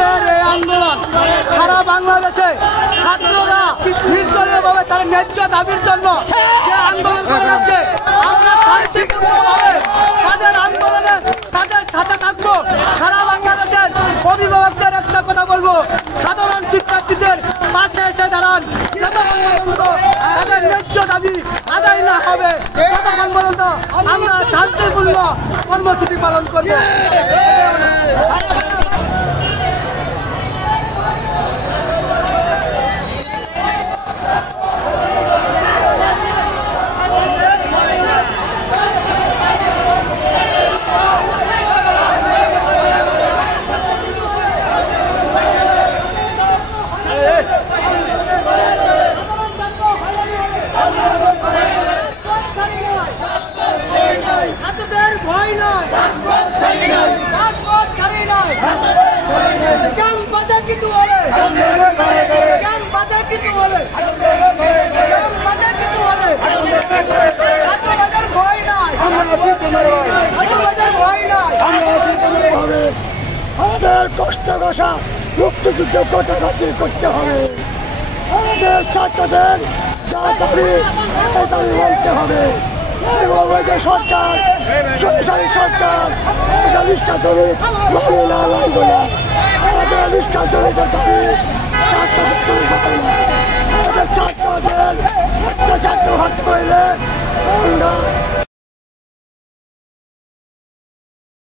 আমাদের এই আন্দোলন সারা বাংলাদেশে ছাত্ররা নির্দলীয়ভাবে তার ন্যায্য দাবির জন্য যে আন্দোলন করে যাচ্ছে, আমরা শান্তিপূর্ণভাবে তাদের আন্দোলনে তাদের সাথে থাকবো। সারা বাংলাদেশের অভিভাবকদের একটা কথা বলবো, সাধারণ শিক্ষার্থীদের পাশে এসে দাঁড়ান। যতক্ষণ পর্যন্ত তাদের ন্যায্য দাবি আদায় না হবে ততক্ষণ পর্যন্ত আমরা শান্তিপূর্ণ কর্মসূচি পালন করবো। আমাদের কষ্ট কষা মুক্তিযুদ্ধ করতে হবে। আমাদের ছাত্রদের যা দাবি বলতে হবে। সরকার শক্তিশালী সরকার নিষ্ঠাচরিত আমাদের নিষ্ঠাচরিত দাবি ছাত্রদের